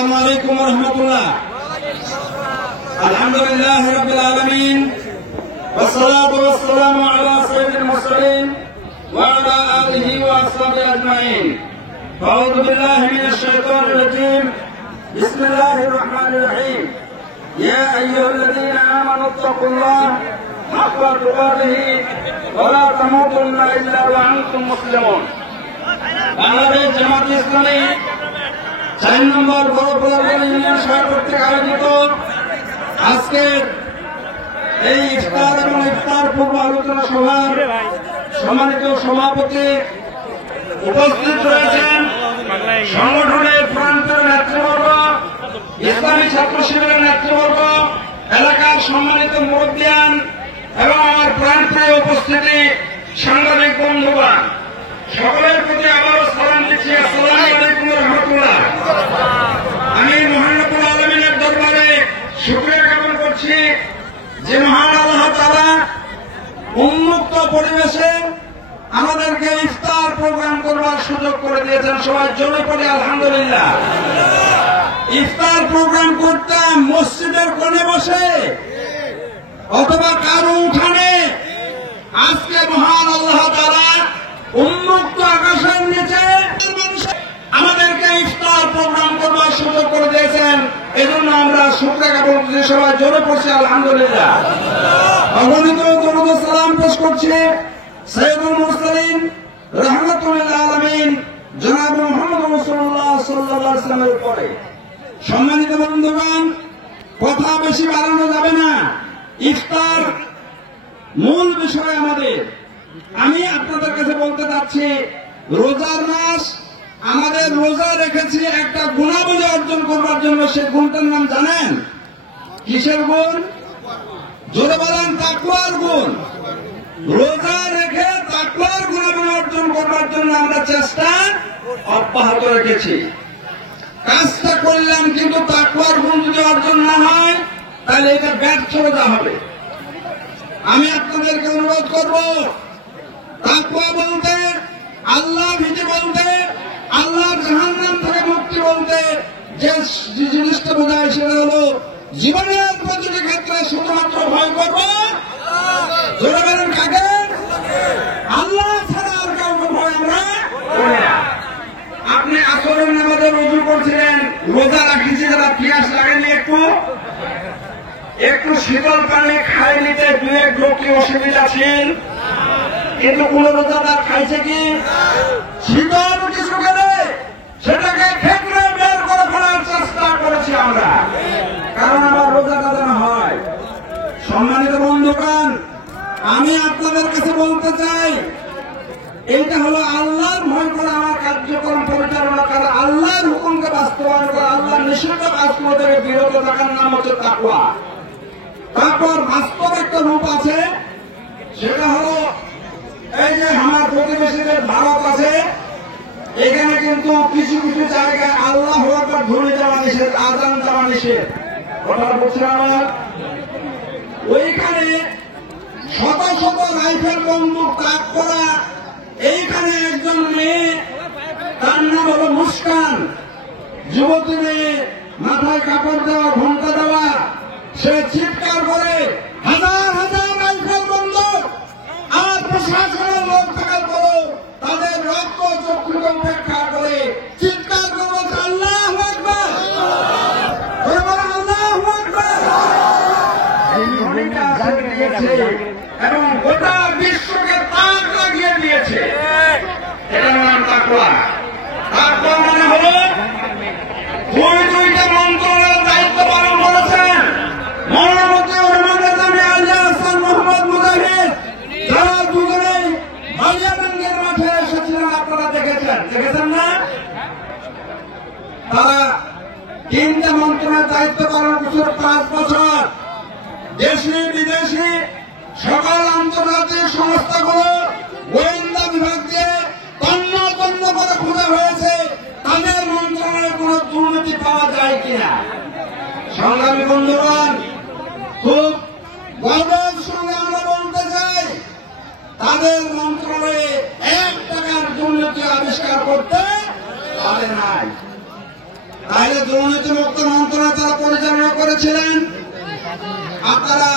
السلام عليكم ورحمة الله. الحمد لله رب العالمين والصلاة والسلام على سيد المرسلين وعلى آله وأصحابه أجمعين. أعوذ بالله من الشيطان الرجيم. بسم الله الرحمن الرحيم. يا أيها الذين آمنوا اتقوا الله حق تقاته ولا تموتن إلا وأنتم مسلمون. বাংলাদেশ জামাত ইসলামী 4 নম্বর বড়পলাগড় union শাখা কর্তৃক আয়োজিত আজকের এই ইফতার এবং ইফতার পূর্ব আলোচনা সভার সম্মানিত সভাপতি উপস্থিত রয়েছেন সংগঠনের প্রান্তের নেতৃবর্গ, ইসলামী ছাত্র শিবিরের নেতৃবর্গ, এলাকার সম্মানিত মুরব্বিয়ান এবং আমার প্রান্তীয় উপস্থিতি সাংবাদিক বন্ধুগণ, সকলের প্রতি আবারও সালাম দিচ্ছি। আসসালামু আলাইকুম ওয়া রাহমাতুল্লাহ। আমি মহান রব্বুল আলামিনের দরবারে শুকরিয়া জ্ঞাপন করছি যে মহান আল্লাহ তাআলা উন্মুক্ত পরিবেশে আমাদেরকে ইফতার প্রোগ্রাম করবার সুযোগ করে দিয়েছেন। সবাই জোরে পড়ে আলহামদুলিল্লাহ। ইফতার প্রোগ্রাম করতাম মসজিদের কোণে বসে অথবা কারো উঠানে, আজকে মহান আল্লাহ তাআলা উন্মুক্ত আকাশের নিচে আমাদেরকে ইফতার প্রোগ্রাম করবার সুযোগ করে দিয়েছেন। এজন্য আমরা শুকরিয়া জ্ঞাপন করছি। সবাই জোরে পড়ছি আলহামদুলিল্লাহ। অগণিত দরুদ ও সালাম পেশ করছি সৈয়দুল মুরসালিন রাহমাতুল লিল আলামিন জনাব মুহাম্মদ রাসূলুল্লাহ সাল্লাল্লাহু আলাইহি ওয়াসাল্লামের উপরে। সম্মানিত বন্ধুগণ, কথা বেশি বাড়ানো যাবে না। ইফতার মূল বিষয় আমাদের। আমি আপনাদের কাছে বলতে চাচ্ছি, রোজার মাস, আমাদের রোজা রেখেছি একটা গুণাবলী অর্জন করবার জন্য। সে গুণটার নাম জানেন? কিসের গুণ? জোরে বলেন, তাকওয়ার গুণ। রোজা রেখে তাকওয়ার গুণাবলী অর্জন করবার জন্য আমরা চেষ্টা অব্যাহত রেখেছি। কাজটা করলাম, কিন্তু তাকওয়ার গুণ যদি অর্জন না হয় তাহলে এটা ব্যর্থ রোজা হবে। আমি আপনাদেরকে অনুরোধ করব, তাকওয়া বলতে, আল্লাহ ভীতি বলতে, আল্লাহর জাহান্নাম থেকে মুক্তি বলতে যে জিনিসটা বোঝায় সেটা হলো জীবনের প্রতিটি ক্ষেত্রে শুধুমাত্র ভয় করব। জোরে বলেন, কাকে? আল্লাহ ছাড়া আর কাউকে ভয় আমরা করি না। আপনি আসরের নামাজে রুজু করছিলেন, রোজা রাখিছি, যারা পিয়াস লাগেনি, একটু শীতল পানি খাই নিতে দু এক লোক কি অসুবিধা ছিল? কিন্তু কোন রোজাদার খাইছে কি? শীতল কিছু গেলে সেটাকে ক্ষেত্রে বের করে ফেলার চেষ্টা করেছি আমরা, কারণ আমার রোজাটা যেন হয়। সম্মানিত বন্ধুগণ, আমি আপনাদের কাছে বলতে চাই, এইটা হলো আল্লাহর ভয় করা, আমার কার্যক্রম পরিচালনা করা, আল্লাহর হুকুমকে বাস্তবায়ন করা, আল্লাহর নিষিদ্ধ কাজগুলো থেকে বিরত থাকার নাম হচ্ছে তাকওয়া। তারপর বাস্তব একটা রূপ আছে, সেটা হলো এই যে আমার প্রতিবেশীদের ভারত আছে, এখানে কিন্তু কিছু কিছু জায়গায় আল্লাহু আকবার ধরে যাওয়া নিষেধ, আযান দেওয়া নিষেধ। কথা বলছি আমার, ওইখানে শত শত রাইফেল বন্দুক তাক করা। এইখানে একজন মেয়ে, তার নাম হলো মুস্কান, যুবতী মেয়ে, মাথায় কাপড় দেওয়া, ঘোমটা দেওয়া, সে চিৎকার করে হাজার হাজার রাইফেল বন্দুক আর প্রশাসনের লোক থাকার পরও তাদের রক্ত চক্ষুকে উপেক্ষা করে চিৎকার করবো আল্লাহু আকবার, আল্লাহু আকবার। এই ধ্বনিটা আসলে দিয়েছে এবং গোটা বিশ্বকে তাক লাগিয়ে দিয়েছে। এটার নাম তাকওয়া। তাকওয়া মানে হলো দুইটা মন্ত্রণালয়ের দায়িত্ব পালন করেছেন মহানবী মোহাম্মদ মুজাহিদ, যারা দুজনেই বালিয়াবন্দের মাঠে এসেছিলেন, আপনারা দেখেছেন না? তারা 3টে মন্ত্রণালয়ের দায়িত্ব পালন করছে 5 বছর। দেশি বিদেশি সকল আন্তর্জাতিক সংস্থাগুলো গোয়েন্দা বিভাগ দিয়ে তন্ন তন্ন করে খোঁজা হয়েছে তাদের মন্ত্রণালয়ে কোন দুর্নীতি পাওয়া যায় কিনা। সংগ্রামী বন্ধুগণ, খুব গর্বের সঙ্গে আমরা বলতে চাই, তাদের মন্ত্রণালয়ে 1 টাকার দুর্নীতি আবিষ্কার করতে পারে নাই। তাহলে দুর্নীতি মুক্ত মন্ত্রণালয় তারা পরিচালনা করেছিলেন। আপনারা